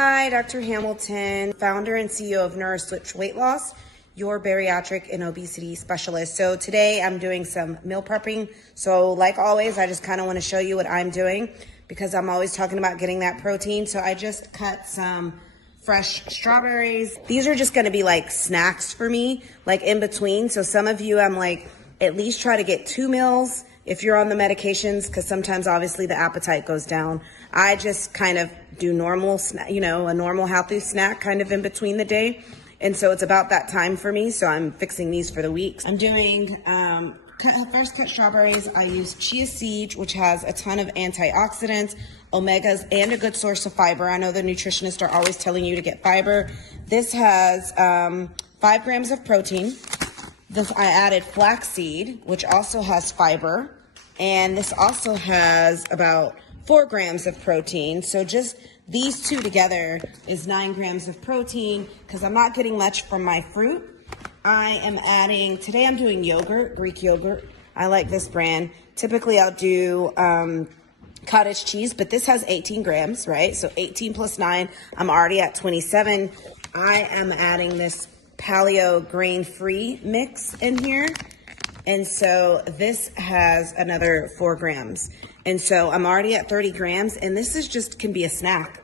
Hi, Dr. Hamilton, founder and CEO of Nutritionists Weight Loss, your bariatric and obesity specialist. So today I'm doing some meal prepping. So like always, I just kind of want to show you what I'm doing because I'm always talking about getting that protein. So I just cut some fresh strawberries. These are just going to be like snacks for me, like in between. So some of you, I'm like, at least try to get 2 meals if you're on the medications, because sometimes obviously the appetite goes down. I just kind of do normal, a normal healthy snack kind of in between the day. And so it's about that time for me. So I'm fixing these for the week. I'm doing first cut strawberries. I use chia seed, which has a ton of antioxidants, omegas, and a good source of fiber. I know the nutritionists are always telling you to get fiber. This has 5 grams of protein. I added flaxseed, which also has fiber. And this also has about 4 grams of protein. So just these two together is 9 grams of protein because I'm not getting much from my fruit. I am adding, today I'm doing yogurt, Greek yogurt. I like this brand. Typically I'll do cottage cheese, but this has 18 grams, right? So 18 plus 9, I'm already at 27. I am adding this paleo grain-free mix in here. And so this has another 4 grams. And so I'm already at 30 grams, and this is just can be a snack.